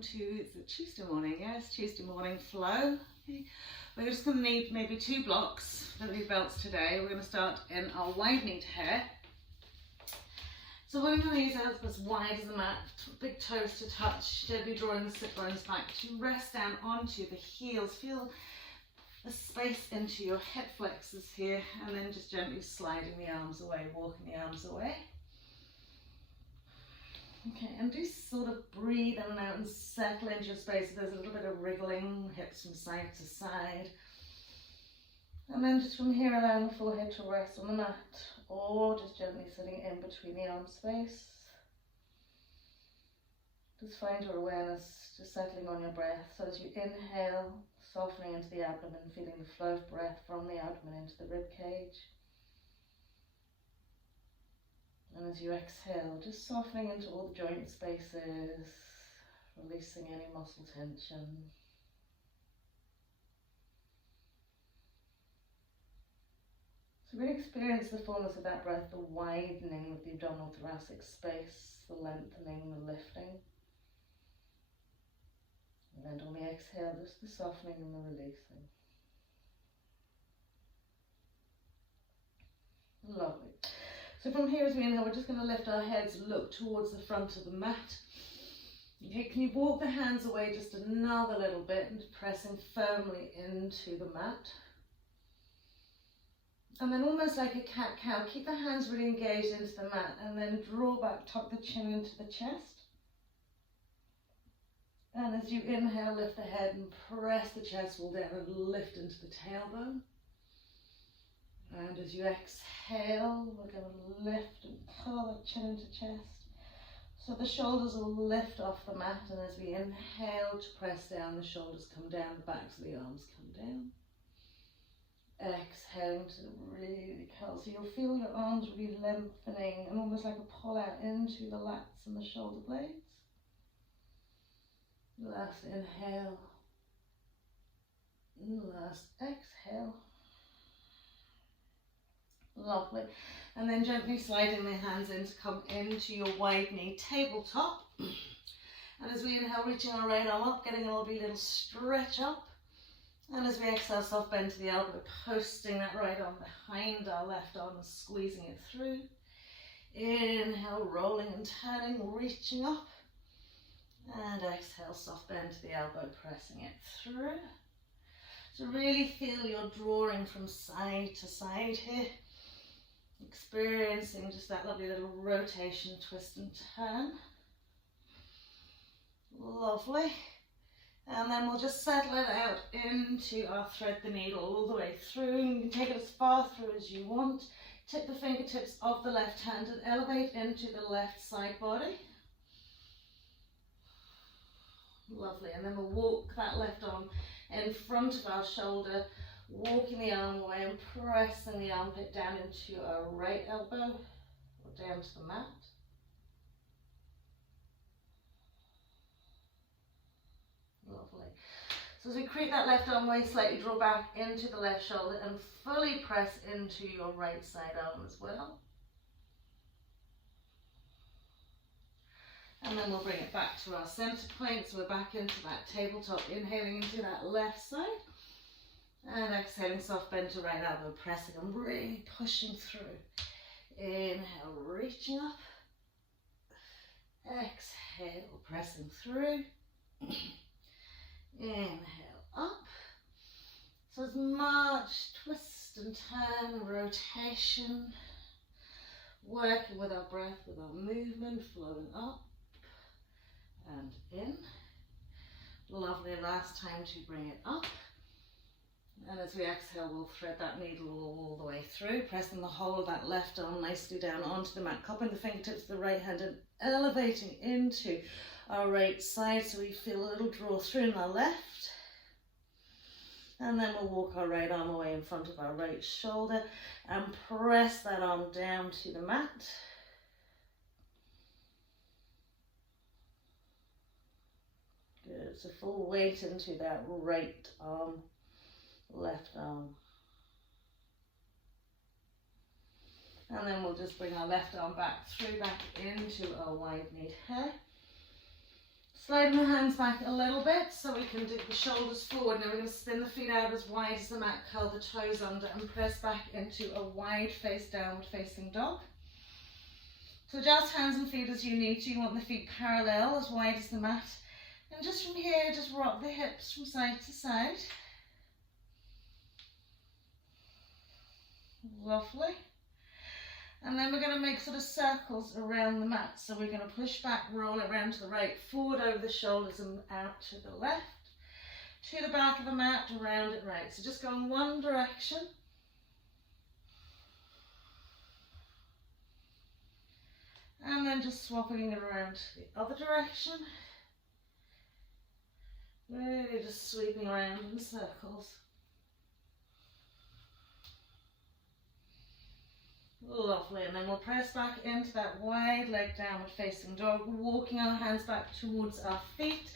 welcome to, is it Tuesday morning? Yes, Tuesday morning flow. Okay. We're just going to need maybe 2 blocks, don't need belts today. We're going to start in our wide kneed hare. So we're going to use elbows as wide as the mat, big toes to touch, gently drawing the sit bones back to rest down onto the heels. Feel the space into your hip flexors here, and then just gently sliding the arms away, walking the arms away. Okay, and do sort of breathe in and out and settle into your space. There's a little bit of wriggling, hips from side to side. And then just from here, allowing the forehead to rest on the mat, or just gently sitting in between the arm space. Just find your awareness, just settling on your breath. So as you inhale, softening into the abdomen, feeling the flow of breath from the abdomen into the rib cage. And as you exhale, just softening into all the joint spaces, releasing any muscle tension. So really experience the fullness of that breath, the widening of the abdominal thoracic space, the lengthening, the lifting. And on the exhale, just the softening and the releasing. Lovely. So from here as we inhale, we're just going to lift our heads, look towards the front of the mat. Okay, can you walk the hands away just another little bit and pressing firmly into the mat. And then almost like a cat-cow, keep the hands really engaged into the mat and then draw back, tuck the chin into the chest. And as you inhale, lift the head and press the chest wall down and lift into the tailbone. And as you exhale, we're going to lift and curl that chin into chest. So the shoulders will lift off the mat, and as we inhale to press down, the shoulders come down, the backs of the arms come down. Exhaling to really curl. So you'll feel your arms really lengthening and almost like a pull out into the lats and the shoulder blades. Last inhale. Last exhale. Lovely. And then gently sliding the hands in to come into your wide knee tabletop. And as we inhale, reaching our right arm up, getting a little stretch up. And as we exhale, soft bend to the elbow, posting that right arm behind our left arm and squeezing it through. Inhale, rolling and turning, reaching up. And exhale, soft bend to the elbow, pressing it through. So really feel your drawing from side to side here. Experiencing just that lovely little rotation, twist and turn. Lovely. And then we'll just settle it out into our thread the needle all the way through. You can take it as far through as you want. Tip the fingertips of the left hand and elevate into the left side body. Lovely. And then we'll walk that left arm in front of our shoulder, walking the arm away and pressing the armpit down into our right elbow or down to the mat. Lovely. So as we create that left arm away, slightly draw back into the left shoulder and fully press into your right side arm as well. And then we'll bring it back to our center point. So we're back into that tabletop, inhaling into that left side. And exhaling, soft bend to right elbow, pressing and really pushing through. Inhale, reaching up. Exhale, pressing through. Inhale, up. So as much twist and turn, rotation. Working with our breath, with our movement, flowing up and in. Lovely, last time to bring it up. And as we exhale, we'll thread that needle all the way through, pressing the whole of that left arm nicely down onto the mat, cupping the fingertips to the right hand and elevating into our right side so we feel a little draw through in our left. And then we'll walk our right arm away in front of our right shoulder and press that arm down to the mat. Good, so full weight into that right arm. Left arm. And then we'll just bring our left arm back through, back into our wide kneed hare. Sliding the hands back a little bit so we can dip the shoulders forward. Now we're going to spin the feet out as wide as the mat, curl the toes under and press back into a wide face downward facing dog. So adjust hands and feet as you need to. You want the feet parallel as wide as the mat. And just from here, just rock the hips from side to side. Lovely. And then we're going to make sort of circles around the mat. So we're going to push back, roll it around to the right, forward over the shoulders and out to the left, to the back of the mat, around it right. So just go in one direction. And then just swapping it around to the other direction. Really just sweeping around in circles. Lovely, and then we'll press back into that wide leg downward facing dog, walking our hands back towards our feet.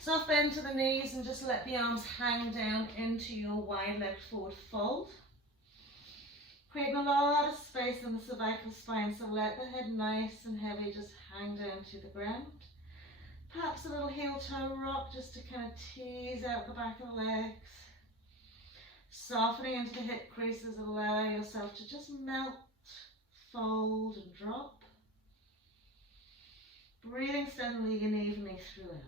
Soft bend to the knees and just let the arms hang down into your wide leg forward fold. Creating a lot of space in the cervical spine, so let the head nice and heavy just hang down to the ground. Perhaps a little heel toe rock just to kind of tease out the back of the legs. Softening into the hip creases, allow yourself to just melt, fold and drop. Breathing steadily and evenly throughout.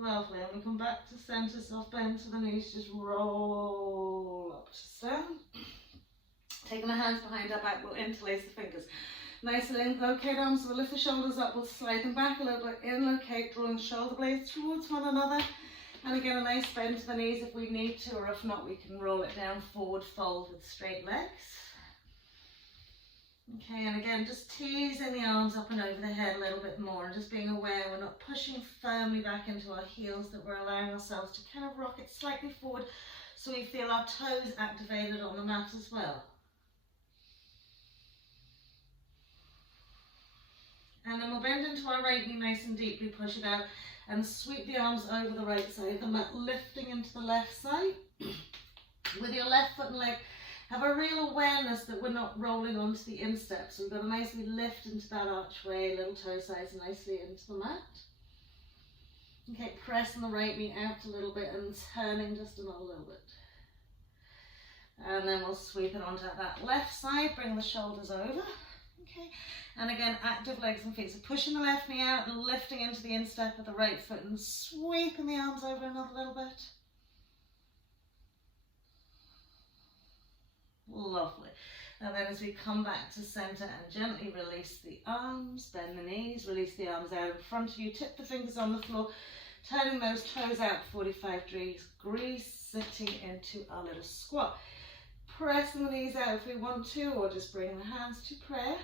Lovely, and we come back to centre, soft bend to the knees, just roll up to stand. Taking the hands behind our back, we'll interlace the fingers. Nice and locate arms, so we'll lift the shoulders up, we'll slide them back a little bit, locate, drawing the shoulder blades towards one another. And again, a nice bend to the knees if we need to, or if not, we can roll it down, forward fold with straight legs. Okay, and again, just teasing the arms up and over the head a little bit more, and just being aware we're not pushing firmly back into our heels, that we're allowing ourselves to kind of rock it slightly forward so we feel our toes activated on the mat as well. And then we'll bend into our right knee nice and deeply, push it out, and sweep the arms over the right side of the mat, lifting into the left side. With your left foot and leg, have a real awareness that we're not rolling onto the instep. So we've got to nicely lift into that archway, little toe sides nicely into the mat. Okay, pressing the right knee out a little bit and turning just another little bit. And then we'll sweep it onto that left side, bring the shoulders over. Okay, and again, active legs and feet. So pushing the left knee out and lifting into the instep of the right foot and sweeping the arms over another little bit. Lovely. And then as we come back to centre and gently release the arms, bend the knees, release the arms out in front of you, tip the fingers on the floor, turning those toes out 45 degrees, sitting into our little squat. Pressing the knees out if we want to, or just bring the hands to prayer.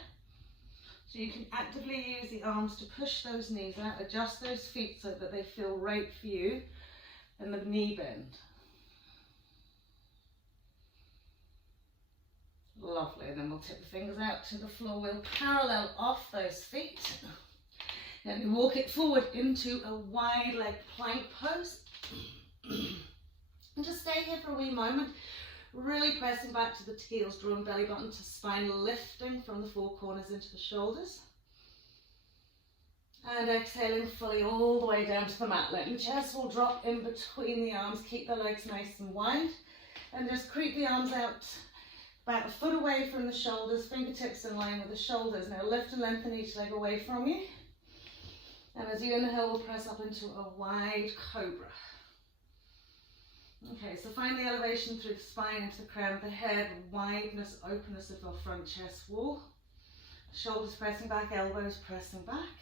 So you can actively use the arms to push those knees out, adjust those feet so that they feel right for you, and the knee bend. Lovely, and then we'll tip the fingers out to the floor. We'll parallel off those feet. Then we walk it forward into a wide leg plank pose. And just stay here for a wee moment. Really pressing back to the heels, drawing belly button to spine, lifting from the four corners into the shoulders. And exhaling fully all the way down to the mat. Letting the chest will drop in between the arms. Keep the legs nice and wide. And just creep the arms out about a foot away from the shoulders, fingertips in line with the shoulders. Now lift and lengthen each leg away from you. And as you inhale, we'll press up into a wide cobra. Okay, so find the elevation through the spine into the crown of the head, wideness, openness of your front chest wall. Shoulders pressing back, elbows pressing back.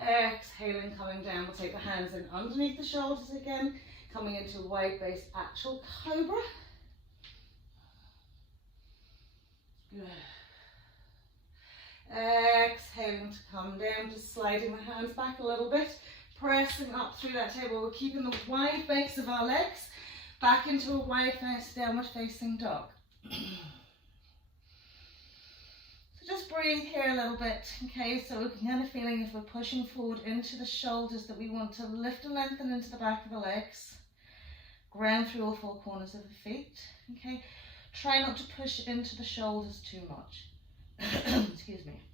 Exhaling, coming down, we'll take the hands in underneath the shoulders again, coming into a wide-based actual cobra. Good. Exhaling to come down, just sliding the hands back a little bit. Pressing up through that table, we're keeping the wide base of our legs back into a wide face, downward facing dog. So just breathe here a little bit, okay, so we're kind of feeling if we're pushing forward into the shoulders that we want to lift and lengthen into the back of the legs, ground through all four corners of the feet, okay. Try not to push into the shoulders too much. Excuse me.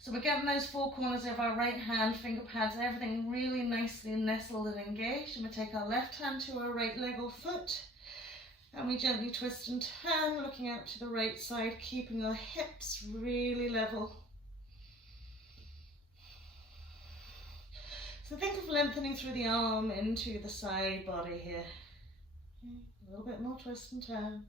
So we're getting those four corners of our right hand, finger pads, everything really nicely nestled and engaged. And we take our left hand to our right leg or foot, and we gently twist and turn, looking out to the right side, keeping our hips really level. So think of lengthening through the arm into the side body here. A little bit more twist and turn.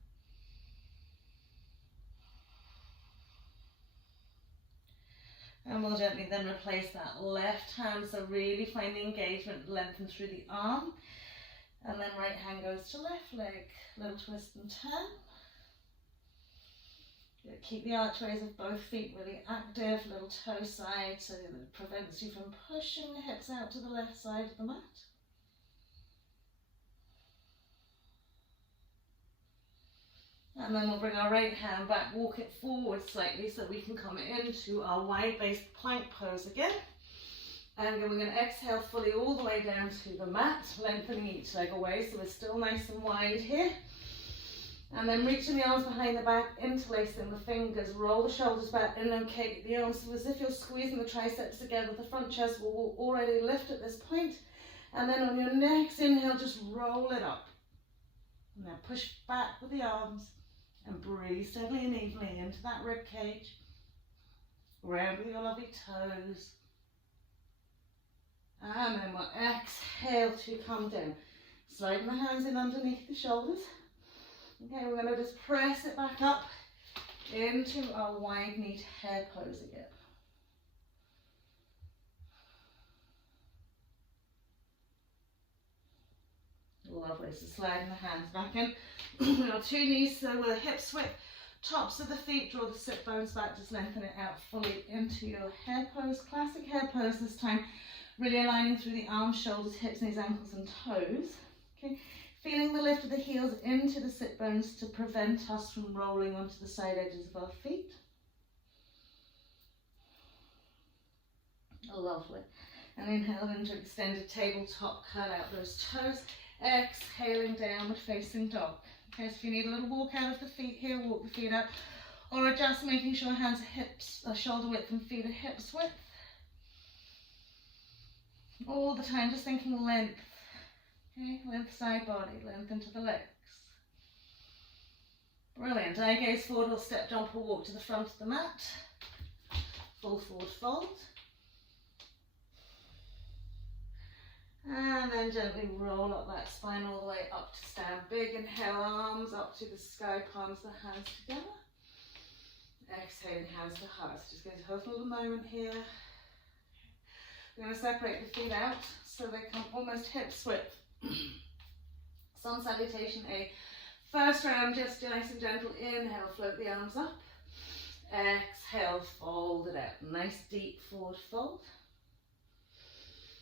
And we'll gently then replace that left hand, so really find the engagement, lengthen through the arm. And then right hand goes to left leg, little twist and turn. Keep the archways of both feet really active, little toe side, so that it prevents you from pushing the hips out to the left side of the mat. And then we'll bring our right hand back, walk it forward slightly so we can come into our wide-based plank pose again. And then we're going to exhale fully all the way down to the mat, lengthening each leg away so we're still nice and wide here. And then reaching the arms behind the back, interlacing the fingers, roll the shoulders back, and then kick the arms as if you're squeezing the triceps together. The front chest will already lift at this point. And then on your next inhale, just roll it up. And then push back with the arms. And breathe steadily and evenly into that rib cage. Round with your lovely toes. And then we'll exhale to come down. Sliding the hands in underneath the shoulders. Okay, we're going to just press it back up into our wide kneed hare pose again. Lovely, so sliding the hands back in. Our two knees, so with a hip width, tops of the feet, draw the sit bones back, just lengthen it out fully into your hare pose, classic hare pose this time, really aligning through the arms, shoulders, hips, knees, ankles and toes. Okay, feeling the lift of the heels into the sit bones to prevent us from rolling onto the side edges of our feet. Lovely. And inhale into extended tabletop, curl out those toes. Exhaling, downward facing dog. Okay, so if you need a little walk out of the feet here, walk the feet out, or adjust, making sure hands are hips, shoulder width and feet are hips width. All the time, just thinking length. Okay, length side body, length into the legs. Brilliant. Eye gaze forward, or step, jump or walk to the front of the mat. Full forward fold. And then gently roll up that spine all the way up to stand big. Inhale, arms up to the sky, palms the hands together. Exhaling, hands to heart. Just going to hold a little moment here. We're going to separate the feet out so they come almost hips width. Sun salutation, a first round, just nice and gentle. Inhale, float the arms up. Exhale, fold it out. Nice deep forward fold.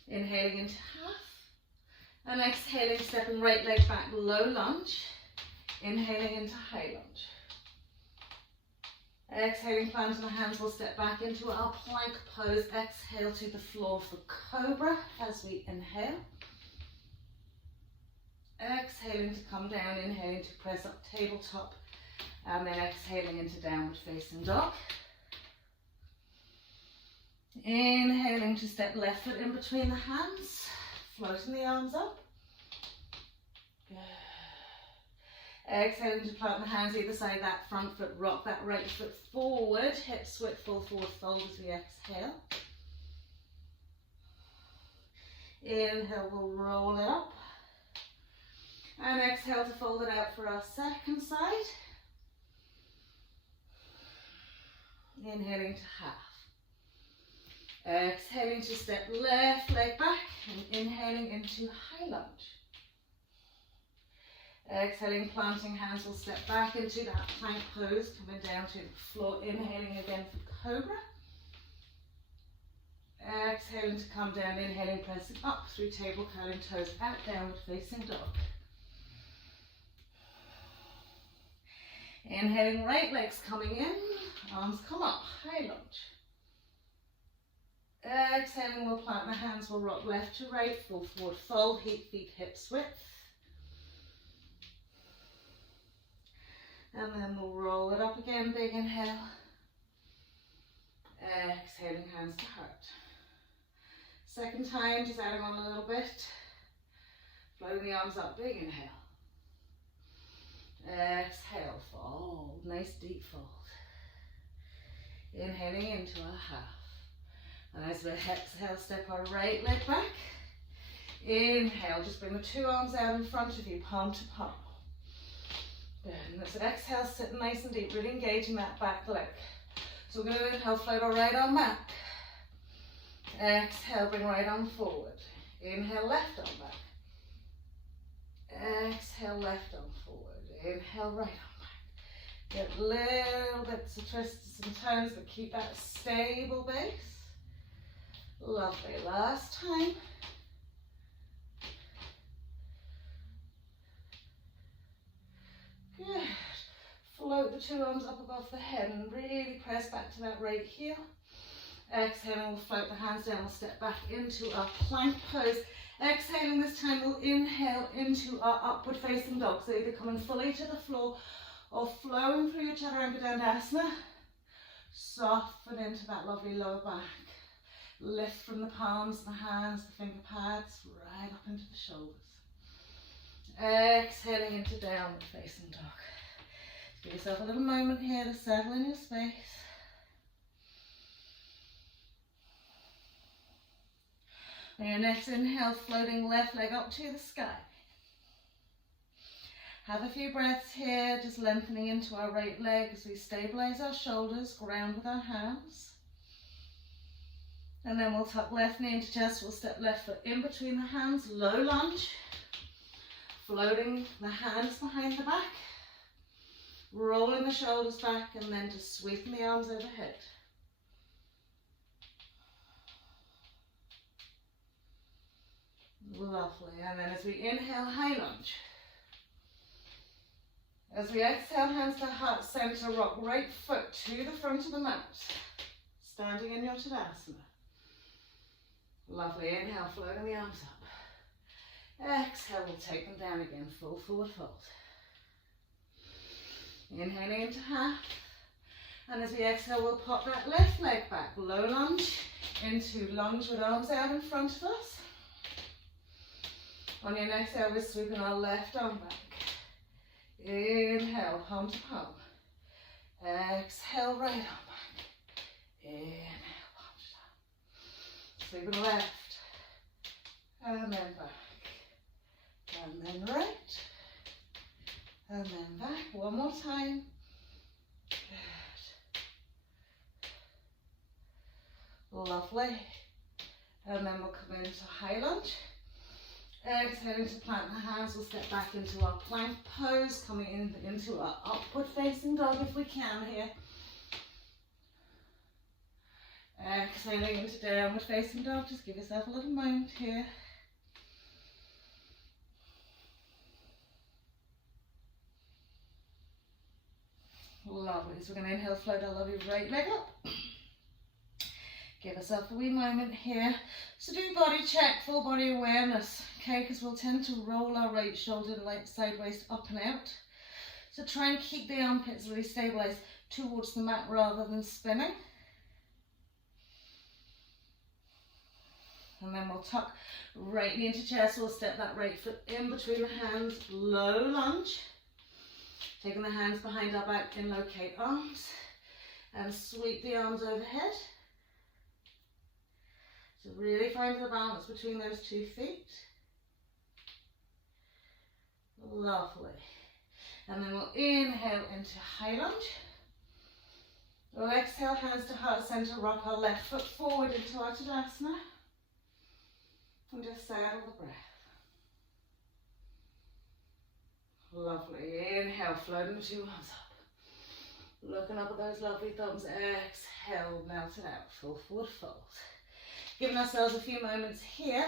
Inhaling into half, and exhaling, stepping right leg back, low lunge. Inhaling into high lunge. Exhaling, planting the hands, we'll step back into our plank pose. Exhale to the floor for cobra as we inhale. Exhaling to come down, inhaling to press up tabletop, and then exhaling into downward facing dog. Inhaling to step left foot in between the hands, floating the arms up. Good. Exhaling to plant the hands either side, that front foot, rock that right foot forward, hips width, full forward fold as we exhale. Inhale, we'll roll it up. And exhale to fold it out for our second side. Inhaling to half. Exhaling to step left leg back and inhaling into high lunge. Exhaling, planting hands, will step back into that plank pose, coming down to the floor, inhaling again for cobra. Exhaling to come down, inhaling, pressing up through table, curling toes out, downward facing dog. Inhaling, right leg's coming in, arms come up, high lunge. Exhaling, we'll plant the hands, we'll rock left to right, full forward fold, feet hips width. And then we'll roll it up again, big inhale. Exhaling, hands to heart. Second time, just adding on a little bit. Floating the arms up, big inhale. Exhale, fold, nice deep fold. Inhaling into our half. And as we exhale, step our right leg back. Inhale, just bring the two arms out in front of you, palm to palm. Good, and let's exhale, sit nice and deep, really engaging that back leg. So we're going to inhale, float our right arm back. Exhale, bring right arm forward. Inhale, left arm back. Exhale, left arm forward. Inhale, right arm back. Get little bits of twists and turns, but keep that stable base. Lovely. Last time. Good. Float the two arms up above the head and really press back to that right heel. Exhaling, we'll float the hands down, we'll step back into our plank pose. Exhaling this time, we'll inhale into our upward facing dog. So either coming fully to the floor or flowing through your chaturanga dandasana. Soften into that lovely lower back. Lift from the palms, the hands, the finger pads, right up into the shoulders. Exhaling into downward facing dog. Give yourself a little moment here to settle in your space. On your next inhale, floating left leg up to the sky. Have a few breaths here, just lengthening into our right leg as we stabilize our shoulders, ground with our hands. And then we'll tuck left knee into chest, we'll step left foot in between the hands, low lunge. Floating the hands behind the back. Rolling the shoulders back and then just sweeping the arms overhead. Lovely. And then as we inhale, high lunge. As we exhale, hands to heart center, rock right foot to the front of the mat. Standing in your Tadasana. Lovely. Inhale, floating the arms up. Exhale, we'll take them down again, full forward fold. Inhaling into half. And as we exhale, we'll pop that left leg back. Low lunge into lunge with arms out in front of us. On your next exhale, we're sweeping our left arm back. Inhale, palm to palm. Exhale, right arm back. Inhale, palm to palm. Sweeping left. And then back. And then right. And then back. One more time. Good. Lovely. And then we'll come into high lunge. Exhaling to plant the hands, we'll step back into our plank pose, coming into our upward facing dog if we can here. Exhaling into downward facing dog, just give yourself a little moment here. Lovely, so we're going to inhale, float our lovely right leg up. Give yourself a wee moment here. So do body check, full body awareness, okay, because we'll tend to roll our right shoulder sideways up and out. So try and keep the armpits really stabilized towards the mat rather than spinning. And then we'll tuck right knee into chest, we'll step that right foot in between the hands, low lunge. Taking the hands behind our back, in locate arms, and sweep the arms overhead. So really find the balance between those 2 feet. Lovely. And then we'll inhale into high lunge. We'll exhale, hands to heart center, rock our left foot forward into our Tadasana. And just saddle the breath. Lovely. Inhale, floating the 2 arms up. Looking up at those lovely thumbs. Exhale, melt it out. Full forward fold. Giving ourselves a few moments here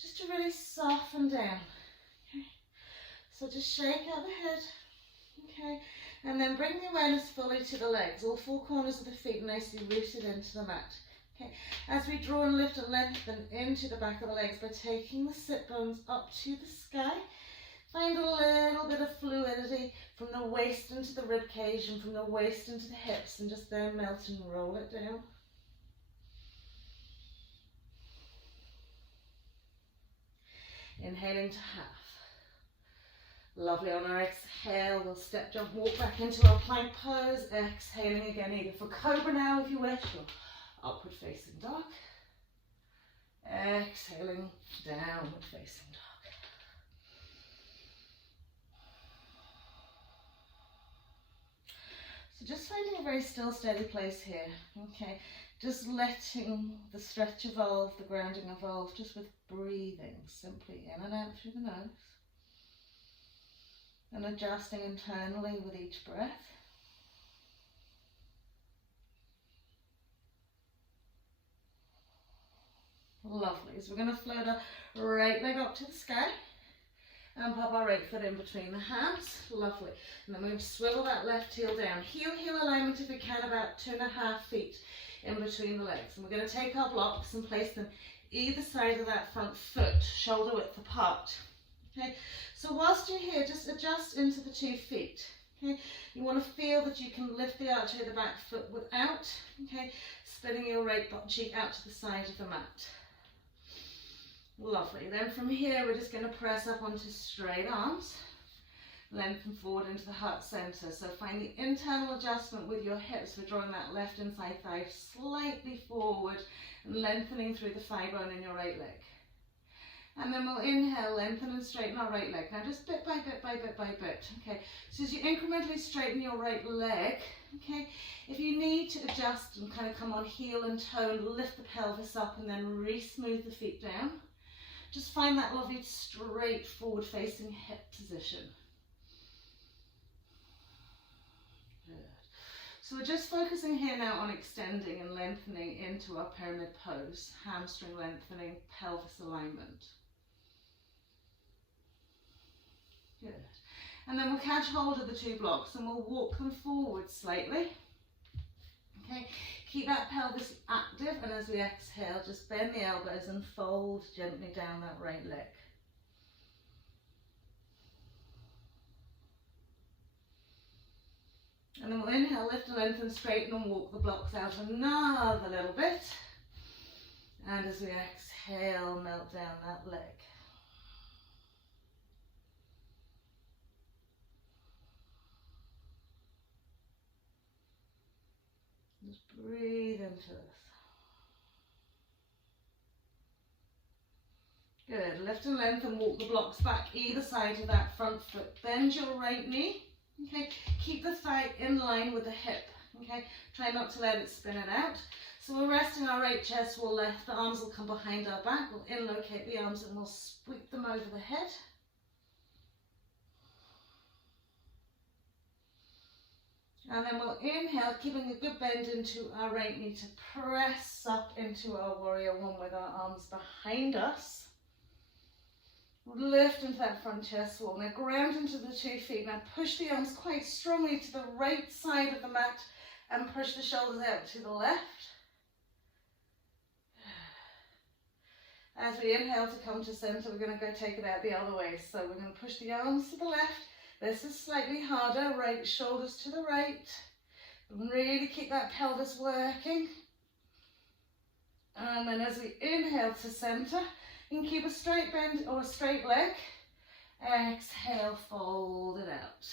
just to really soften down. Okay. So just shake out the head. Okay. And then bring the awareness fully to the legs. All 4 corners of the feet nicely rooted into the mat. Okay. As we draw and lift and lengthen into the back of the legs by taking the sit bones up to the sky. Find a little bit of fluidity from the waist into the rib cage and from the waist into the hips, and just then melt and roll it down. Inhaling to half. Lovely. On our exhale, we'll step, jump, walk back into our plank pose. Exhaling again, either for cobra now if you wish, or upward facing dog. Exhaling, downward facing dog. So just finding a very still, steady place here. Okay, just letting the stretch evolve, the grounding evolve, just with breathing, simply in and out through the nose. And adjusting internally with each breath. Lovely. So we're going to float our right leg up to the sky and pop our right foot in between the hands. Lovely. And then we're going to swivel that left heel down. Heel alignment if we can, about 2.5 feet in between the legs. And we're going to take our blocks and place them either side of that front foot, shoulder width apart. Okay, so whilst you're here, just adjust into the 2 feet. Okay, you want to feel that you can lift the arch of the back foot without, spinning your right butt cheek out to the side of the mat. Lovely. Then from here, we're just going to press up onto straight arms, lengthen forward into the heart center. So find the internal adjustment with your hips. We're drawing that left inside thigh slightly forward and lengthening through the thigh bone in your right leg. And then we'll inhale, lengthen and straighten our right leg. Now just bit by bit by bit by bit. Okay, so as you incrementally straighten your right leg, if you need to adjust and kind of come on heel and toe and lift the pelvis up and then re-smooth the feet down, just find that lovely straight forward facing hip position. Good. So we're just focusing here now on extending and lengthening into our pyramid pose, hamstring lengthening, pelvis alignment. Good. And then we'll catch hold of the 2 blocks and we'll walk them forward slightly. Okay, keep that pelvis active, and as we exhale, just bend the elbows and fold gently down that right leg. And then we'll inhale, lift and lengthen, straighten and walk the blocks out another little bit. And as we exhale, melt down that leg. Just breathe into this. Good. Lift and lengthen, walk the blocks back either side of that front foot. Bend your right knee. Okay. Keep the thigh in line with the hip. Okay. Try not to let it spin it out. So we're resting our right chest wall left. The arms will come behind our back. We'll inlocate the arms and we'll sweep them over the head. And then we'll inhale, keeping a good bend into our right knee to press up into our warrior one with our arms behind us. Lift into that front chest wall. Now ground into the 2 feet. Now push the arms quite strongly to the right side of the mat and push the shoulders out to the left. As we inhale to come to center, we're going to go take it out the other way. So we're going to push the arms to the left. This is slightly harder, right shoulders to the right. Really keep that pelvis working. And then as we inhale to center, you can keep a straight bend or a straight leg. Exhale, fold it out.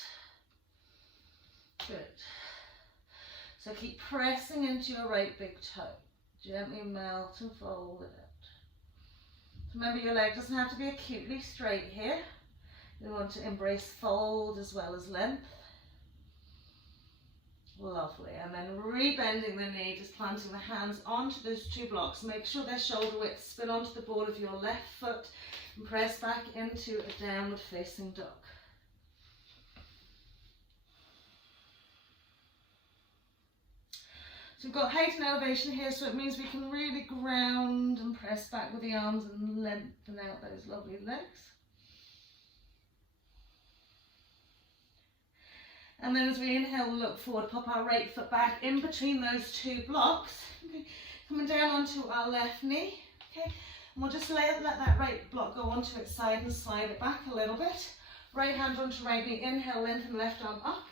Good. So keep pressing into your right big toe. Gently melt and fold it out. Remember, your leg doesn't have to be acutely straight here. You want to embrace fold as well as length. Lovely. And then rebending the knee, just planting the hands onto those 2 blocks. Make sure they're shoulder width. Spin onto the board of your left foot and press back into a downward facing dog. So we've got height and elevation here, so it means we can really ground and press back with the arms and lengthen out those lovely legs. And then as we inhale, we'll look forward, pop our right foot back in between those 2 blocks. Okay. Coming down onto our left knee. Okay. And we'll just let that right block go onto its side and slide it back a little bit. Right hand onto right knee. Inhale, lengthen left arm up.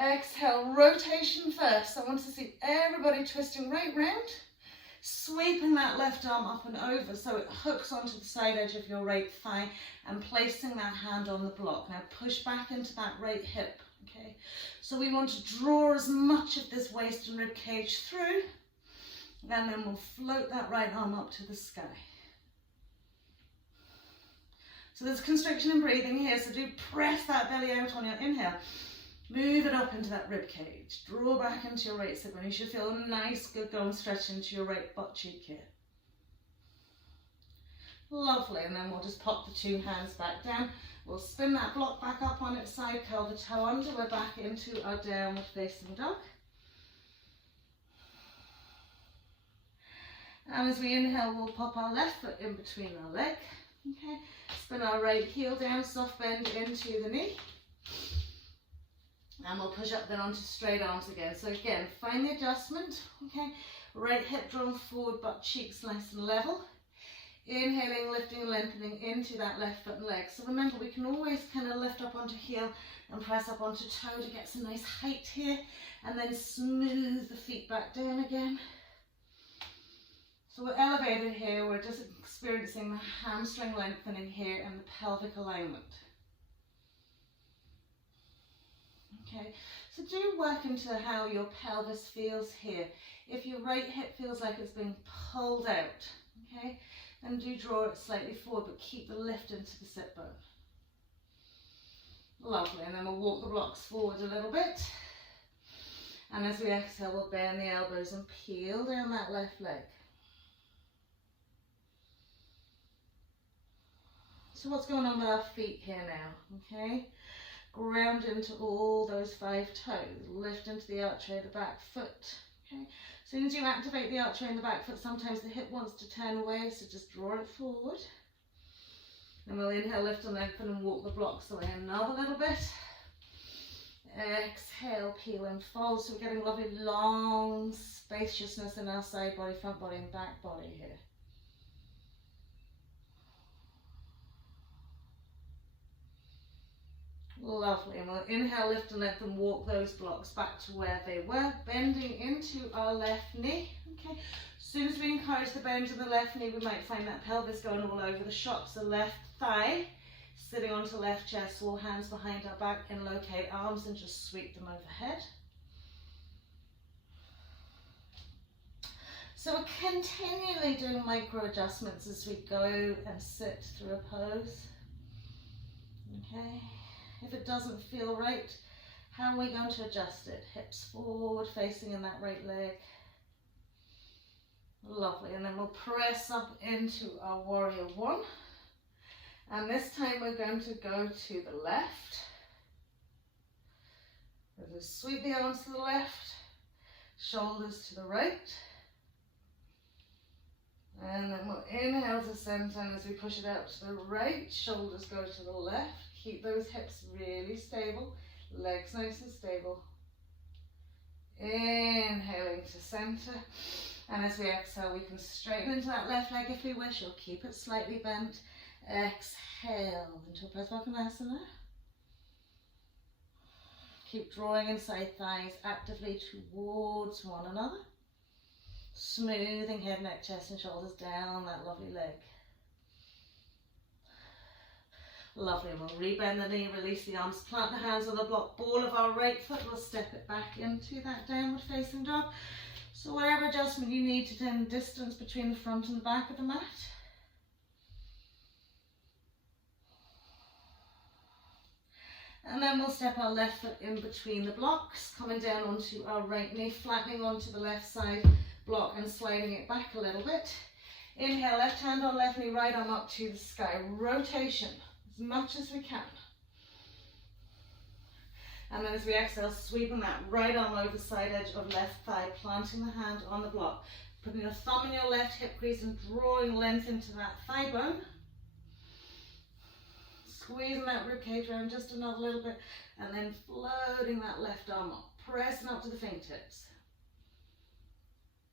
Exhale, rotation first. I want to see everybody twisting right round. Sweeping that left arm up and over so it hooks onto the side edge of your right thigh and placing that hand on the block. Now push back into that right hip, okay? So we want to draw as much of this waist and rib cage through, and then we'll float that right arm up to the sky. So there's constriction in breathing here, so do press that belly out on your inhale. Move it up into that rib cage. Draw back into your right side. You should feel a nice, good go and stretch into your right butt cheek here. Lovely. And then we'll just pop the two hands back down. We'll spin that block back up on its side, curl the toe under. We're back into our downward facing dog. And as we inhale, we'll pop our left foot in between our leg. Okay. Spin our right heel down, soft bend into the knee. And we'll push up then onto straight arms again. So again, find the adjustment, okay? Right hip drawn forward, butt cheeks nice and level. Inhaling, lifting, lengthening into that left foot and leg. So remember, we can always kind of lift up onto heel and press up onto toe to get some nice height here. And then smooth the feet back down again. So we're elevated here. We're just experiencing the hamstring lengthening here and the pelvic alignment. Okay, so do work into how your pelvis feels here. If your right hip feels like it's being pulled out, okay, then do draw it slightly forward, but keep the lift into the sit bone. Lovely, and then we'll walk the blocks forward a little bit. And as we exhale, we'll bend the elbows and peel down that left leg. So what's going on with our feet here now, okay? Ground into all those 5 toes, lift into the archway of the back foot. Okay. As soon as you activate the archway in the back foot, sometimes the hip wants to turn away, so just draw it forward. And we'll inhale, lift and lengthen and walk the blocks away another little bit. Exhale, peel and fold. So we're getting lovely long spaciousness in our side body, front body and back body here. Lovely, and we'll inhale, lift and lengthen, walk those blocks back to where they were, bending into our left knee. Okay, as soon as we encourage the bend of the left knee, we might find that pelvis going all over the shop. So left thigh sitting onto left chest, all hands behind our back, and locate arms and just sweep them overhead. So we're continually doing micro adjustments as we go and sit through a pose. Okay. If it doesn't feel right, how are we going to adjust it? Hips forward, facing in that right leg. Lovely, and then we'll press up into our warrior one. And this time we're going to go to the left. We'll just sweep the arms to the left, shoulders to the right. And then we'll inhale to center, and as we push it out to the right, shoulders go to the left. Keep those hips really stable, legs nice and stable. Inhaling to center. And as we exhale, we can straighten into that left leg if we wish, or keep it slightly bent. Exhale into Prasvarkanasana. Keep drawing inside thighs actively towards one another. Smoothing head, neck, chest and shoulders down that lovely leg. Lovely, and we'll rebend the knee, release the arms, plant the hands on the block, ball of our right foot, we'll step it back into that downward facing dog. So whatever adjustment you need to turn distance between the front and the back of the mat. And then we'll step our left foot in between the blocks, coming down onto our right knee, flattening onto the left side block and sliding it back a little bit. Inhale, left hand on left knee, right arm up to the sky, rotation. As much as we can. And then as we exhale, sweeping that right arm over the side edge of left thigh, planting the hand on the block, putting your thumb in your left hip crease and drawing length into that thigh bone. Squeezing that rib cage around just another little bit, and then floating that left arm up, pressing up to the fingertips.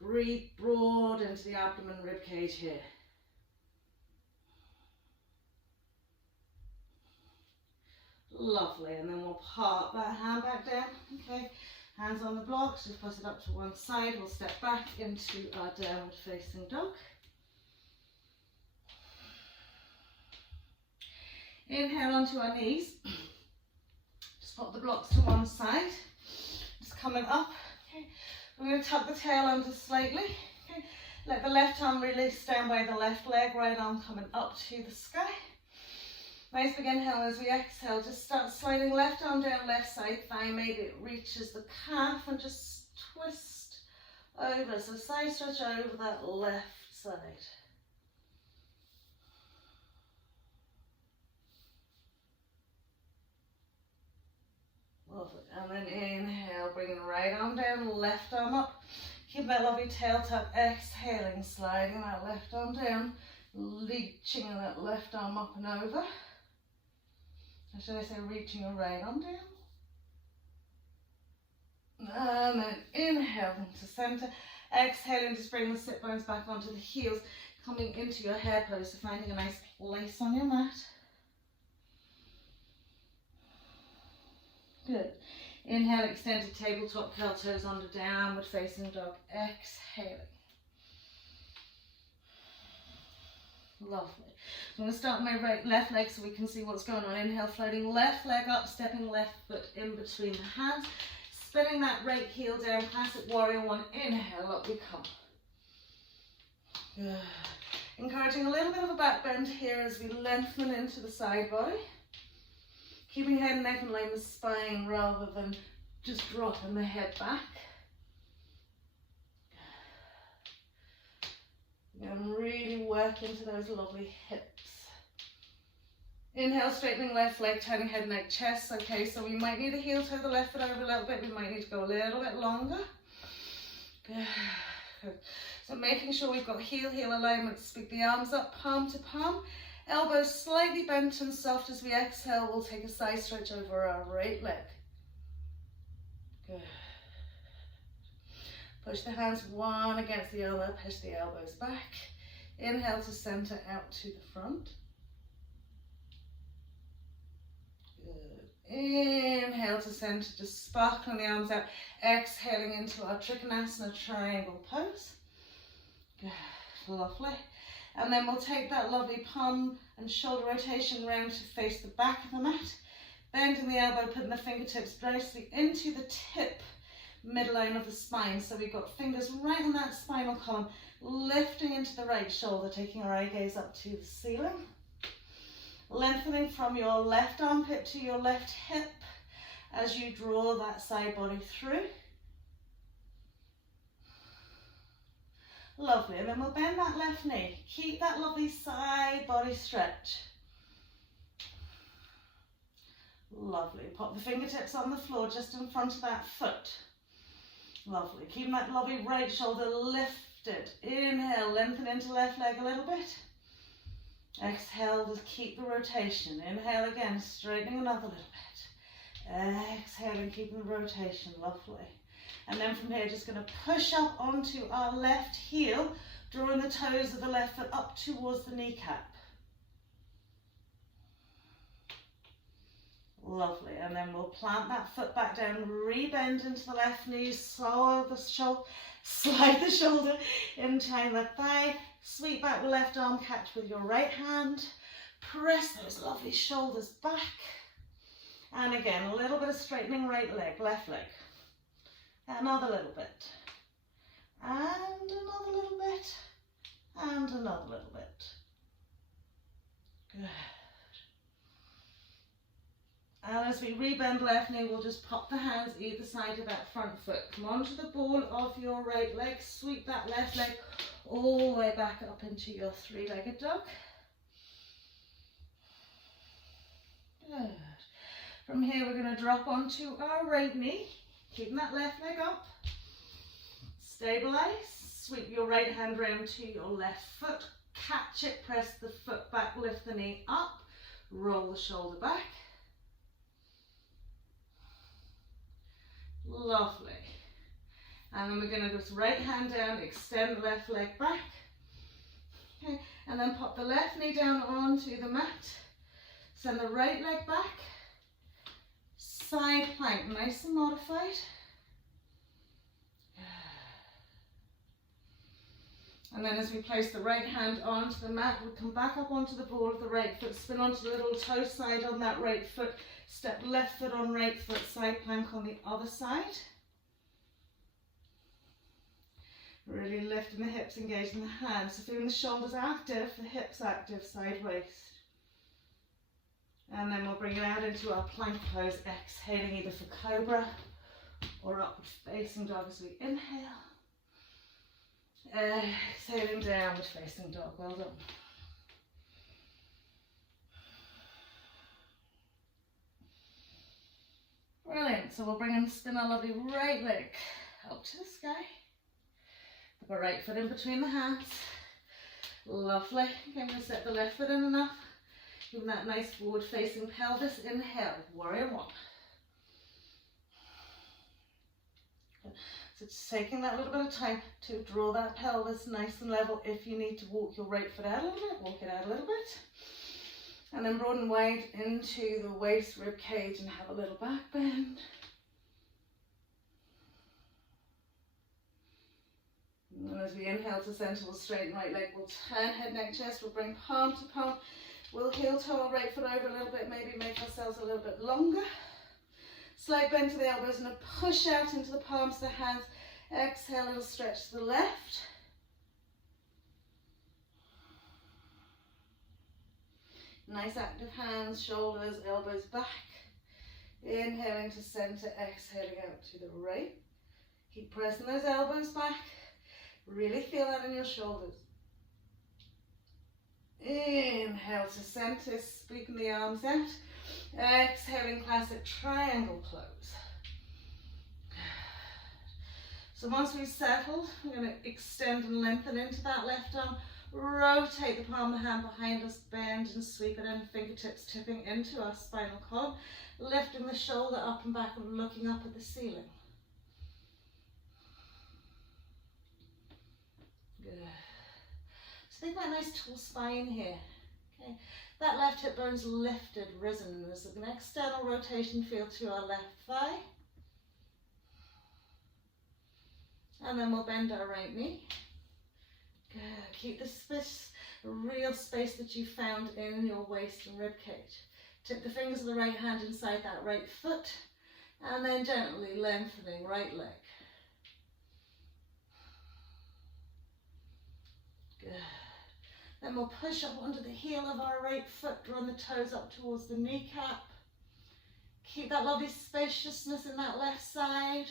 Breathe broad into the abdomen, rib cage here. Lovely, and then we'll part that hand back down. Okay, hands on the blocks, just put it up to one side. We'll step back into our downward facing dog. Inhale onto our knees. Just pop the blocks to one side. Just coming up. Okay, we're going to tuck the tail under slightly. Okay, let the left arm release down by the left leg, right arm coming up to the sky. Nice big inhale. As we exhale, just start sliding left arm down, left side thigh. Maybe it reaches the calf and just twist over. So side stretch over that left side. Lovely. And then inhale, bringing the right arm down, left arm up. Keep that lovely tail tuck. Exhaling, sliding that left arm down, reaching that left arm up and over. Or should I say reaching your right arm down? And then inhale into center. Exhaling, just bring the sit bones back onto the heels, coming into your hair pose. So finding a nice place on your mat. Good. Inhale, extended tabletop, curl toes under, downward facing dog. Exhaling. Lovely. So I'm going to start with my left leg so we can see what's going on. Inhale, floating left leg up, stepping left foot in between the hands. Spinning that right heel down, classic warrior one. Inhale, up we come. Good. Encouraging a little bit of a back bend here as we lengthen into the side body. Keeping head and neck in line with spine rather than just dropping the head back. And really work into those lovely hips. Inhale, straightening left leg, turning head, neck, chest. Okay, so we might need to heel toe the left foot over a little bit. We might need to go a little bit longer. Good. So making sure we've got heel alignment. Speak the arms up, palm to palm. Elbows slightly bent and soft. As we exhale, we'll take a side stretch over our right leg. Good. Push the hands one against the other, push the elbows back. Inhale to center, out to the front. Good. Inhale to center, just sparkling the arms out. Exhaling into our Trikonasana triangle pose. Good. Lovely. And then we'll take that lovely palm and shoulder rotation round to face the back of the mat. Bending the elbow, putting the fingertips directly into the tip midline of the spine. So we've got fingers right on that spinal column, lifting into the right shoulder, taking our eye gaze up to the ceiling. Lengthening from your left armpit to your left hip as you draw that side body through. Lovely, and then we'll bend that left knee. Keep that lovely side body stretch. Lovely, pop the fingertips on the floor just in front of that foot. Lovely, keep that lovely right shoulder lifted. Inhale, lengthen into left leg a little bit. Exhale, just keep the rotation. Inhale again, straightening another little bit. Exhaling, keeping the rotation, lovely. And then from here, just going to push up onto our left heel, drawing the toes of the left foot up towards the kneecap. Lovely, and then we'll plant that foot back down, re-bend into the left knee, slide the shoulder in behind the thigh, sweep back the left arm, catch with your right hand, press those lovely shoulders back, and again, a little bit of straightening right leg, left leg, another little bit, and another little bit, and another little bit. Good. And as we rebend left knee, we'll just pop the hands either side of that front foot. Come onto the ball of your right leg, sweep that left leg all the way back up into your three-legged dog. Good. From here, we're going to drop onto our right knee, keeping that left leg up. Stabilize, sweep your right hand round to your left foot, catch it, press the foot back, lift the knee up, roll the shoulder back. Lovely. And then we're going to just right hand down, extend the left leg back. Okay, and then pop the left knee down onto the mat. Send the right leg back. Side plank, nice and modified. And then as we place the right hand onto the mat, we come back up onto the ball of the right foot, spin onto the little toe side on that right foot, step left foot on right foot, side plank on the other side. Really lifting the hips, engaging the hands. So feeling the shoulders active, the hips active, side waist. And then we'll bring it out into our plank pose, exhaling either for cobra or upward facing dog as we inhale. Exhaling downward facing dog, well done. Brilliant, so we'll bring and spin our lovely right leg up to the sky. Put our right foot in between the hands. Lovely. Okay, I'm going to set the left foot in enough. Giving that nice forward facing pelvis. Inhale, warrior one. So just taking that little bit of time to draw that pelvis nice and level. If you need to walk your right foot out a little bit, walk it out a little bit. And then broaden wide into the waist, rib cage, and have a little back bend. And as we inhale to center, we'll straighten right leg, we'll turn head, neck, chest, we'll bring palm to palm. We'll heel toe our right foot over a little bit, maybe make ourselves a little bit longer. Slight bend to the elbows and a push out into the palms of the hands. Exhale, little stretch to the left. Nice active hands, shoulders, elbows back. Inhaling to center, exhaling out to the right. Keep pressing those elbows back. Really feel that in your shoulders. Inhale to center, sweeping the arms out. Exhaling, classic triangle close. So once we've settled, we're going to extend and lengthen into that left arm. Rotate the palm of the hand behind us, bend and sweep it in, fingertips tipping into our spinal column. Lifting the shoulder up and back and looking up at the ceiling. Good. So think about a nice tall spine here. Okay. That left hip bone's lifted, risen. There's an external rotation feel to our left thigh. And then we'll bend our right knee. Good. Keep the space, real space that you found in your waist and rib cage. Tip the fingers of the right hand inside that right foot. And then gently lengthening right leg. Good. Then we'll push up onto the heel of our right foot, drawing the toes up towards the kneecap. Keep that lovely spaciousness in that left side.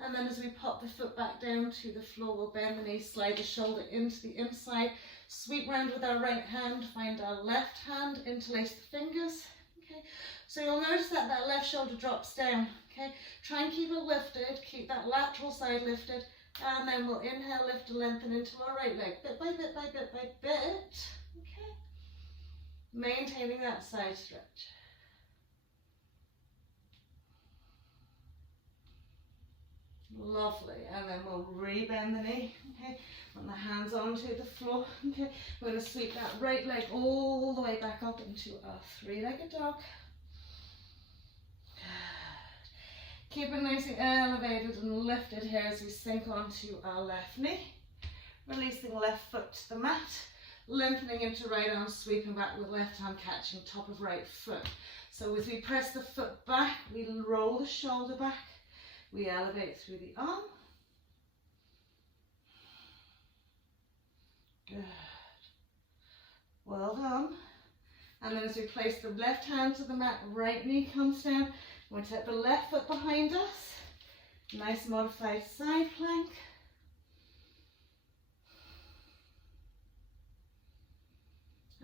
And then as we pop the foot back down to the floor, we'll bend the knee, slide the shoulder into the inside, sweep round with our right hand, find our left hand, interlace the fingers. Okay, so you'll notice that that left shoulder drops down. Okay, try and keep it lifted, keep that lateral side lifted. And then we'll inhale, lift and lengthen into our right leg, bit by bit by bit by bit. Okay. Maintaining that side stretch. Lovely. And then we'll re-bend the knee. Okay. Put the hands onto the floor. Okay. We're going to sweep that right leg all the way back up into our three-legged dog. Keep it nicely elevated and lifted here as we sink onto our left knee. Releasing left foot to the mat. Lengthening into right arm, sweeping back with left arm catching top of right foot. So as we press the foot back, we roll the shoulder back. We elevate through the arm. Good. Well done. And then as we place the left hand to the mat, right knee comes down. We're going to take the left foot behind us. Nice modified side plank.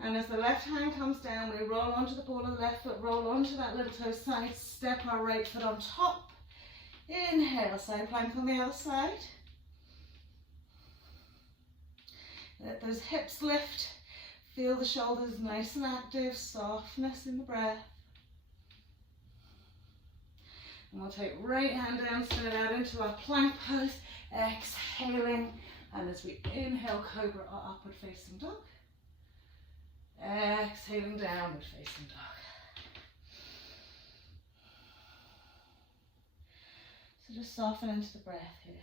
And as the left hand comes down, we roll onto the ball of the left foot, roll onto that little toe side, step our right foot on top. Inhale, side plank on the other side. Let those hips lift. Feel the shoulders nice and active, softness in the breath. And we'll take right hand down, straight out into our plank pose, exhaling. And as we inhale, cobra, our upward facing dog. Exhaling, downward facing dog. So just soften into the breath here.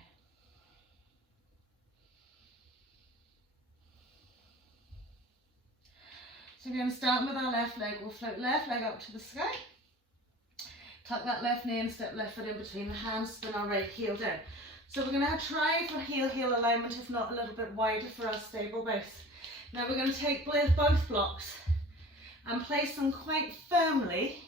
So we're going to start with our left leg. We'll float left leg up to the sky. Tuck that left knee and step left foot in between the hands, spin our right heel down. So we're going to try for heel alignment, if not a little bit wider for our stable base. Now we're going to take both blocks and place them quite firmly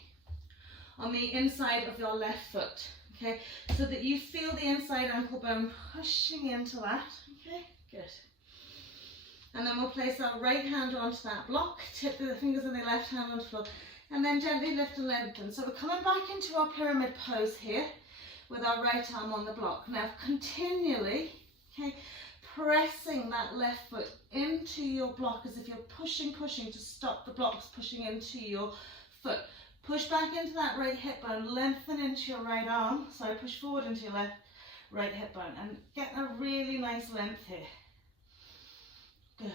on the inside of your left foot, okay? So that you feel the inside ankle bone pushing into that, okay? Good. And then we'll place our right hand onto that block, tip the fingers of the left hand onto the floor, and then gently lift and lengthen. So we're coming back into our pyramid pose here with our right arm on the block. Now continually, okay, pressing that left foot into your block as if you're pushing to stop the blocks pushing into your foot. Push back into that right hip bone, lengthen into your right arm, so push forward into your right hip bone and get a really nice length here. Good.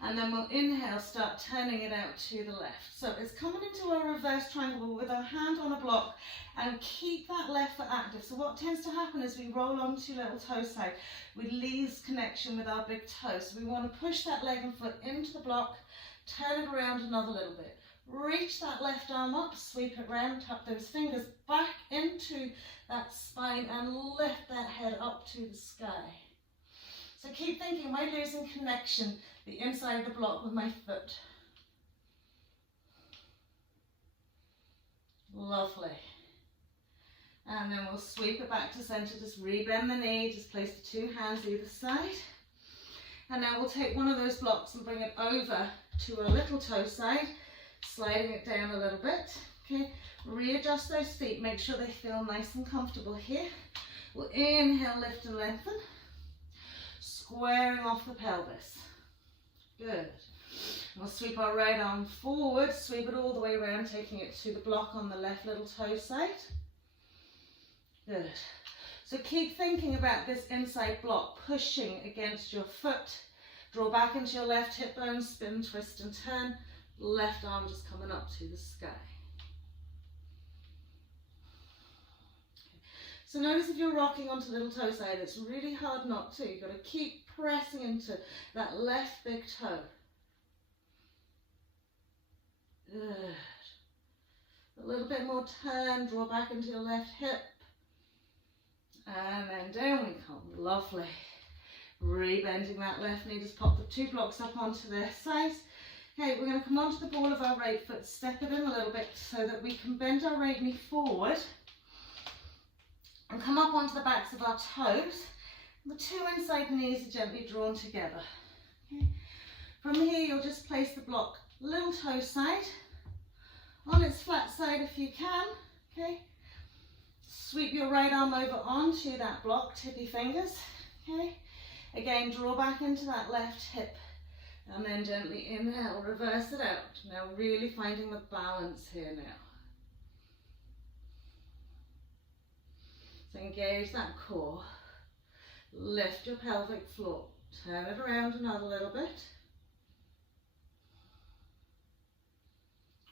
And then we'll inhale, start turning it out to the left. So it's coming into a reverse triangle with our hand on a block and keep that left foot active. So what tends to happen is we roll onto little toe side. We lose connection with our big toe. So we want to push that leg and foot into the block, turn it around another little bit. Reach that left arm up, sweep it round, tuck those fingers back into that spine and lift that head up to the sky. So keep thinking, am I losing connection, the inside of the block with my foot? Lovely. And then we'll sweep it back to center, just rebend the knee, just place the two hands either side. And now we'll take one of those blocks and bring it over to our little toe side, sliding it down a little bit. Okay, readjust those feet, make sure they feel nice and comfortable here. We'll inhale, lift and lengthen. Squaring off the pelvis. Good. We'll sweep our right arm forward, sweep it all the way around, taking it to the block on the left little toe side. Good. So keep thinking about this inside block, pushing against your foot. Draw back into your left hip bone, spin, twist and turn. Left arm just coming up to the sky. So notice if you're rocking onto little toe side, it's really hard not to. You've got to keep pressing into that left big toe. Good. A little bit more turn, draw back into your left hip. And then down we come. Lovely. Rebending that left knee, just pop the two blocks up onto their sides. Okay, we're going to come onto the ball of our right foot, step it in a little bit so that we can bend our right knee forward. And come up onto the backs of our toes. The two inside knees are gently drawn together. Okay. From here, you'll just place the block little toe side on its flat side if you can. Okay. Sweep your right arm over onto that block, tippy fingers. Okay. Again, draw back into that left hip. And then gently inhale, reverse it out. Now really finding the balance here now. So engage that core, lift your pelvic floor, turn it around another little bit.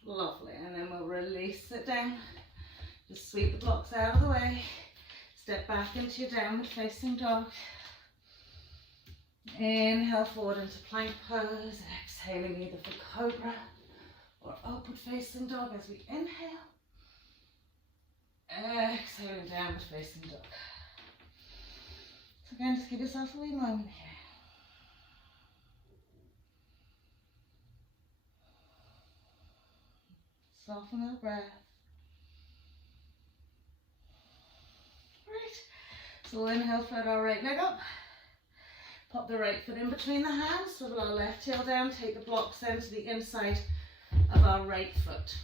Lovely, and then we'll release it down. Just sweep the blocks out of the way, step back into your downward facing dog. Inhale forward into plank pose, exhaling either for cobra or upward facing dog as we inhale. Exhaling downward facing dog. So again, just give yourself a wee moment here. Soften the breath. Right. So we'll inhale, float our right leg up. Pop the right foot in between the hands, swivel our left heel down, take the blocks then to the inside of our right foot.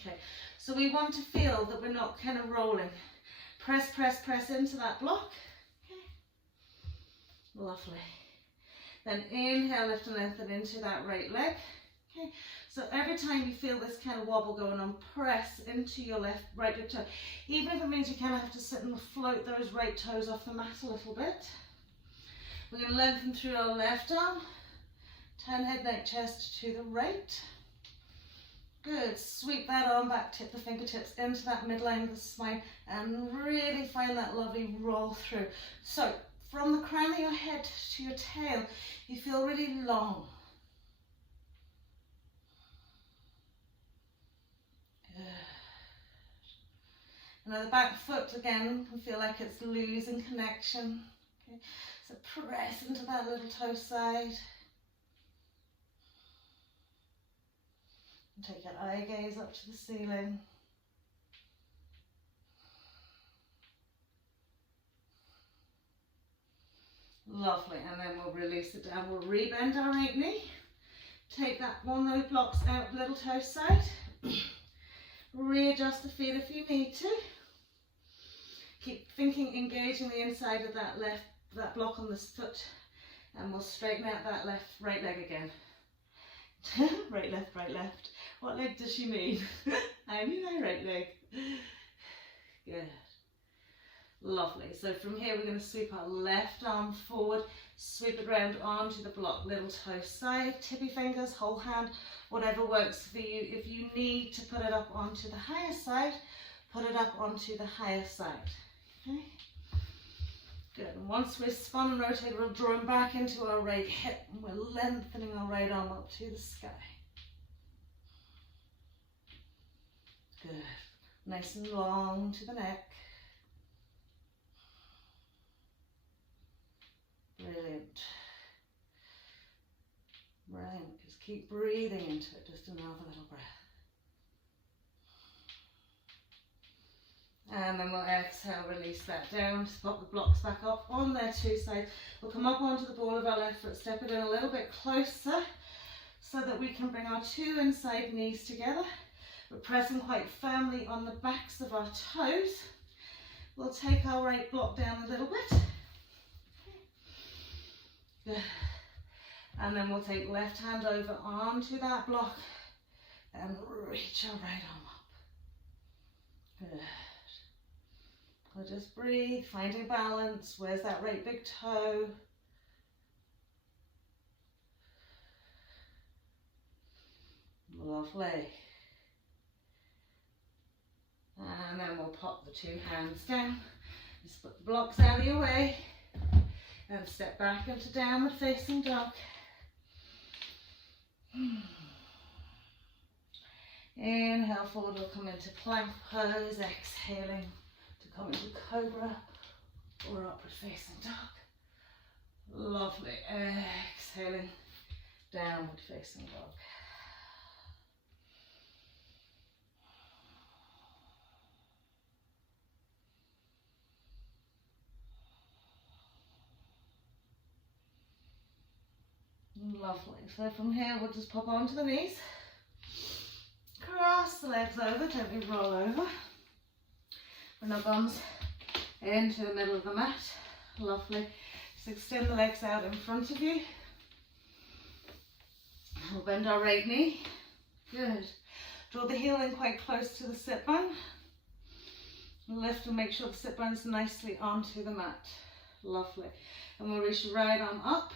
Okay. So we want to feel that we're not kind of rolling. Press, press, press into that block. Okay. Lovely. Then inhale, lift and lengthen into that right leg. Okay. So every time you feel this kind of wobble going on, press into your right big toe. Even if it means you kind of have to sit and float those right toes off the mat a little bit. We're going to lengthen through our left arm, Turn head, neck, chest to the right. Good. Sweep that arm back, tip the fingertips into that midline of the spine, and really find that lovely roll through. So from the crown of your head to your tail, you feel really long. Good. Now the back foot again can feel like it's losing connection. Okay. So press into that little toe side. And take your eye gaze up to the ceiling. Lovely, and then we'll release it down. We'll rebend our right knee. Take that one of those blocks out, little toe side. Readjust the feet if you need to. Keep thinking, engaging the inside of that block on this foot, and we'll straighten out that right leg again. Right, left, right, left. What leg does she mean? I mean my right leg. Good. Lovely. So from here we're going to sweep our left arm forward, sweep it round onto the block, little toe side, tippy fingers, whole hand, whatever works for you. If you need to put it up onto the higher side, put it up onto the higher side. Okay. Good. And once we're spun and rotated, we're drawing back into our right hip and we're lengthening our right arm up to the sky. Good. Nice and long to the neck. Brilliant. Brilliant. Just keep breathing into it. Just another little breath. And then we'll exhale, release that down, just pop the blocks back up on their two sides. We'll come up onto the ball of our left foot, step it in a little bit closer so that we can bring our two inside knees together. We're pressing quite firmly on the backs of our toes. We'll take our right block down a little bit. Good. And then we'll take left hand over onto that block and reach our right arm up. Good. So just breathe, finding balance. Where's that right big toe? Lovely. And then we'll pop the two hands down. Just put the blocks out of your way. And step back into downward facing dog. Inhale forward, we'll come into plank pose, exhaling to come into cobra or upward facing dog. Lovely. Exhaling, downward facing dog. Lovely. So from here we'll just pop onto the knees. Cross the legs over, gently roll over. Bring our bums into the middle of the mat. Lovely. Just extend the legs out in front of you. We'll bend our right knee. Good. Draw the heel in quite close to the sit bone. Lift and make sure the sit bone's nicely onto the mat. Lovely. And we'll reach the right arm up.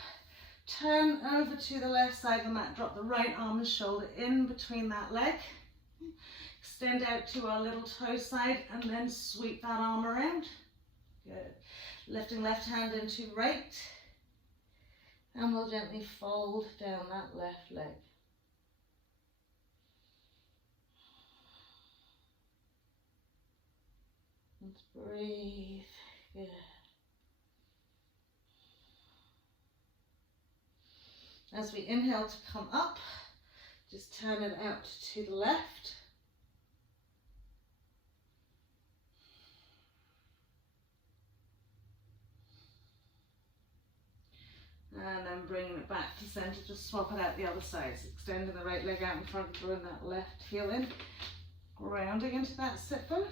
Turn over to the left side of the mat. Drop the right arm and shoulder in between that leg. Extend out to our little toe side and then sweep that arm around. Good. Lifting left hand into right. And we'll gently fold down that left leg. Let's breathe. Good. As we inhale to come up, just turn it out to the left. And then bringing it back to center, just swap it out the other side. So extending the right leg out in front, drawing that left heel in, grounding into that sit bone.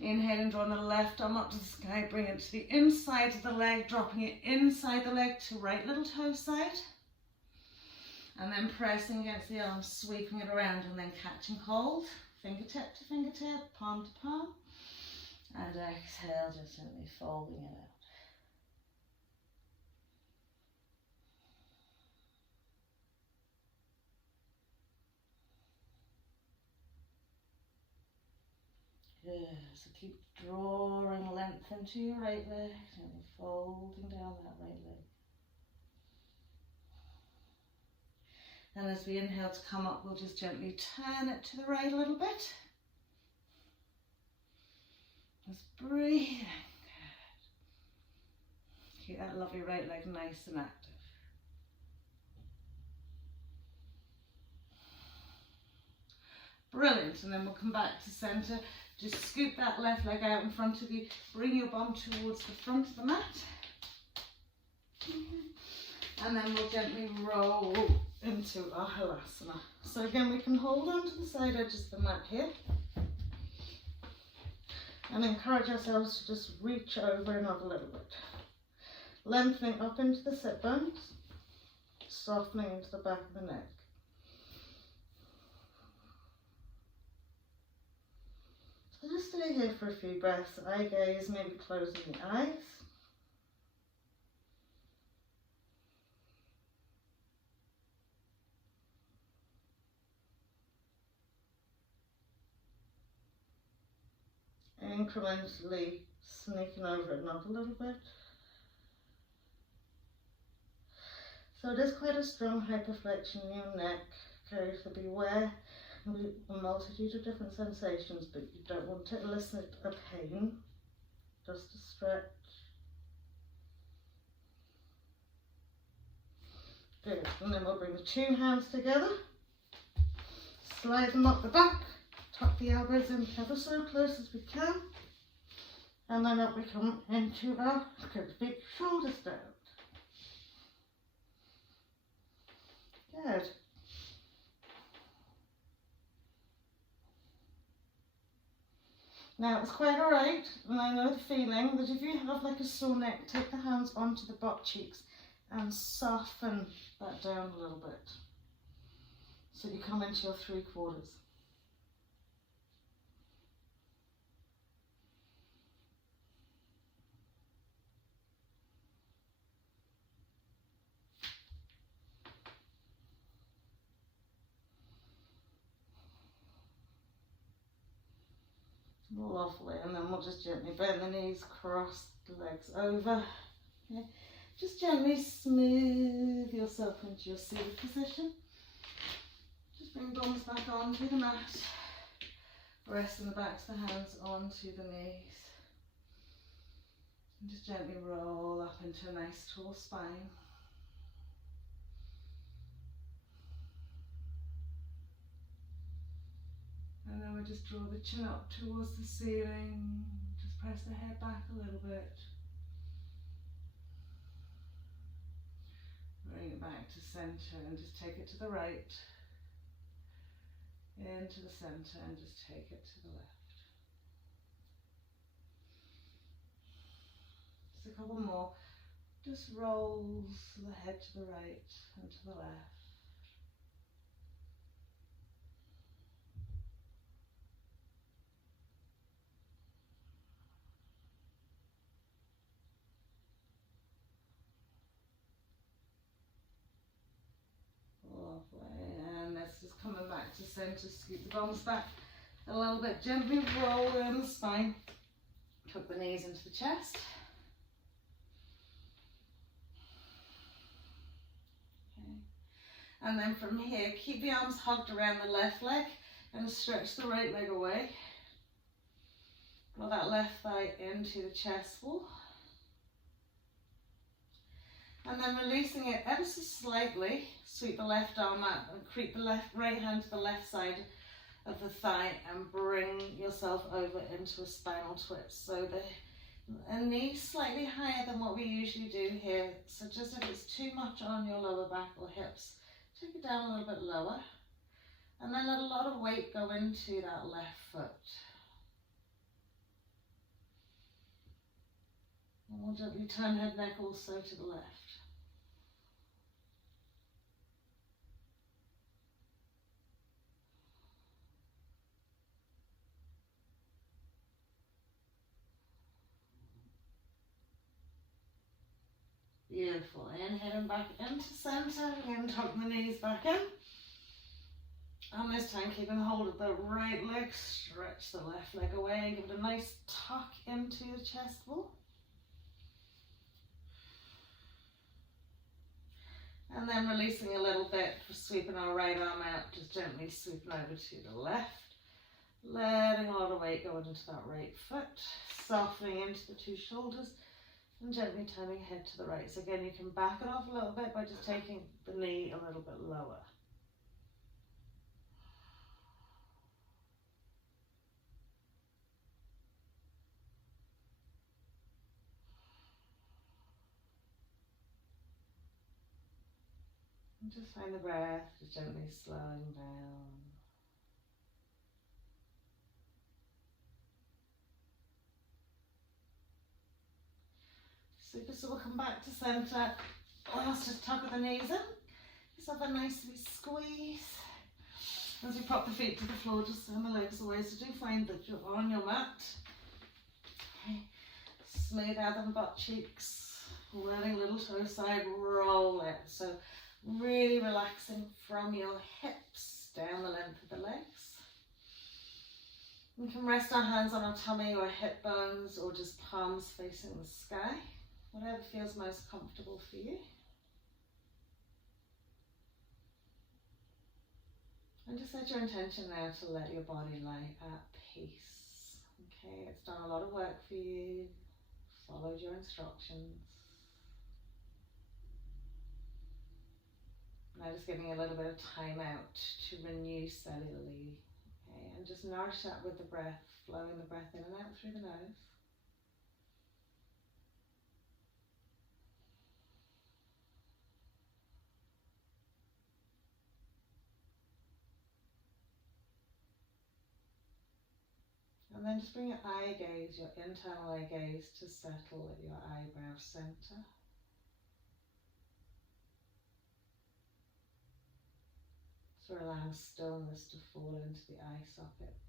Inhaling, drawing the left arm up to the sky, bring it to the inside of the leg, dropping it inside the leg to right little toe side. And then pressing against the arm, sweeping it around and then catching hold, fingertip to fingertip, palm to palm. And exhale, just gently folding it out. Good. So keep drawing length into your right leg, gently folding down that right leg. And as we inhale to come up, we'll just gently turn it to the right a little bit. Just breathing. Good. Keep that lovely right leg nice and active. Brilliant. And then we'll come back to centre. Just scoop that left leg out in front of you. Bring your bum towards the front of the mat. And then we'll gently roll into our halasana. So again, we can hold on to the side edges of the mat here. And encourage ourselves to just reach over and up a little bit. Lengthening up into the sit bones. Softening into the back of the neck. So just stay here for a few breaths. Eye gaze, maybe closing the eyes. Incrementally sneaking over and up a little bit. So it is quite a strong hyperflexion in your neck. Okay, so beware of a multitude of different sensations, but you don't want to elicit a pain, just a stretch. Good, and then we'll bring the two hands together, slide them up the back, tuck the elbows in ever so close as we can, and then up we come into our good big shoulder stand. Good. Now it's quite alright, and I know the feeling that if you have like a sore neck, take the hands onto the butt cheeks and soften that down a little bit. So you come into your 3/4. Lovely, and then we'll just gently bend the knees, cross the legs over. Okay. Just gently smooth yourself into your seated position. Just bring thumbs back onto the mat. Resting the backs of the hands onto the knees. And just gently roll up into a nice tall spine. And then we'll just draw the chin up towards the ceiling. Just press the head back a little bit. Bring it back to centre and just take it to the right. Into the centre and just take it to the left. Just a couple more. Just rolls the head to the right and to the left. And that's just coming back to centre. Scoot the bums back a little bit. Gently roll in the spine. Tuck the knees into the chest. Okay. And then from here, keep the arms hugged around the left leg and stretch the right leg away. Draw that left thigh into the chest wall. And then releasing it ever so slightly, sweep the left arm out and creep the right hand to the left side of the thigh and bring yourself over into a spinal twist. So the knee slightly higher than what we usually do here. So just if it's too much on your lower back or hips, take it down a little bit lower. And then let a lot of weight go into that left foot. And we'll gently turn head neck also to the left. Beautiful. Inhaling back into centre. Again, tuck the knees back in. And this time keeping hold of the right leg, stretch the left leg away and give it a nice tuck into the chest wall. And then releasing a little bit, sweeping our right arm out, just gently sweeping over to the left. Letting a lot of weight go into that right foot, softening into the two shoulders and gently turning head to the right. So again, you can back it off a little bit by just taking the knee a little bit lower. And just find the breath, just gently slowing down. Super, so we'll come back to centre. Let's just tuck the knees in. Just have a nice wee squeeze. As we pop the feet to the floor, just send the legs away. So do find that you're on your mat. Okay. Smooth out them butt cheeks. Letting little toe side roll it. So really relaxing from your hips down the length of the legs. We can rest our hands on our tummy or hip bones or just palms facing the sky. Whatever feels most comfortable for you. And just set your intention now to let your body lie at peace. Okay, it's done a lot of work for you. Followed your instructions. Now just giving you a little bit of time out to renew cellularly. Okay, and just nourish that with the breath, flowing the breath in and out through the nose. And then just bring your eye gaze, your internal eye gaze, to settle at your eyebrow center. So allowing stillness to fall into the eye sockets.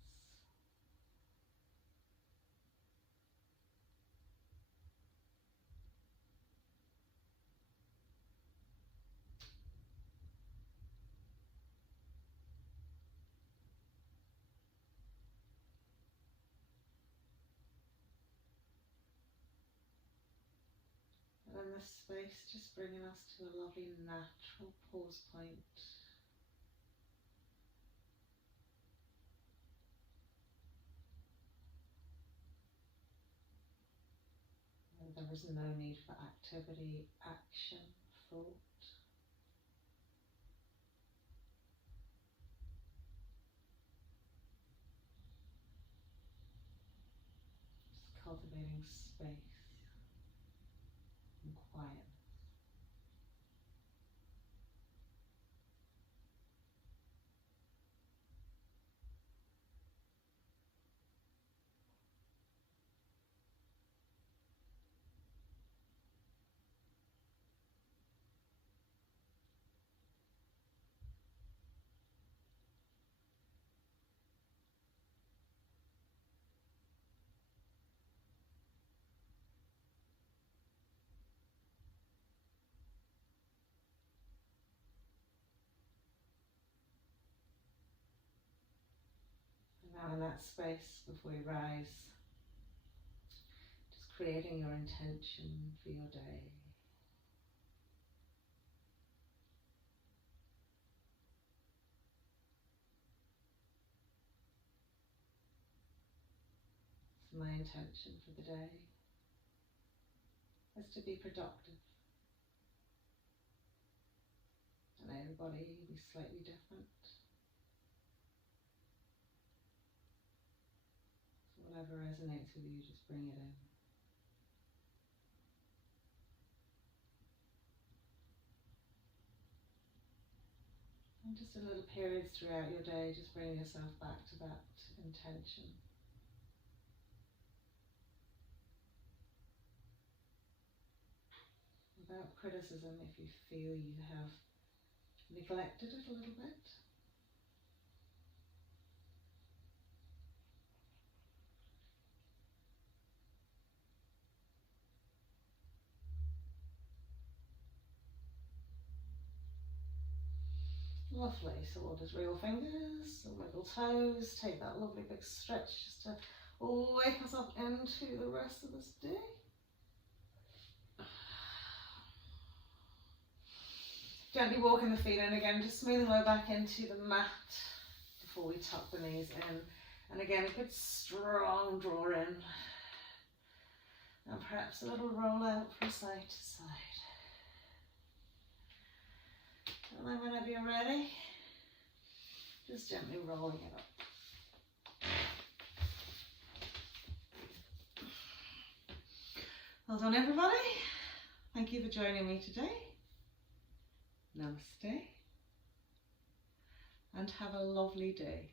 And in this space, just bringing us to a lovely natural pause point. And there is no need for activity, action, thought. Just cultivating space and quiet. And now in that space, before you rise, just creating your intention for your day. So my intention for the day is to be productive. And everybody be slightly different. So whatever resonates with you, just bring it in. And just in little periods throughout your day, just bring yourself back to that intention. Without criticism if you feel you have neglected it a little bit. Lovely. So we'll just wiggle fingers and wiggle toes. Take that lovely big stretch just to wake us up into the rest of this day. Gently walking the feet in again, just smoothing low back into the mat before we tuck the knees in. And again, a good strong draw in. And perhaps a little roll out from side to side. And then whenever you're ready, just gently rolling it up. Well done, everybody. Thank you for joining me today. Namaste. And have a lovely day.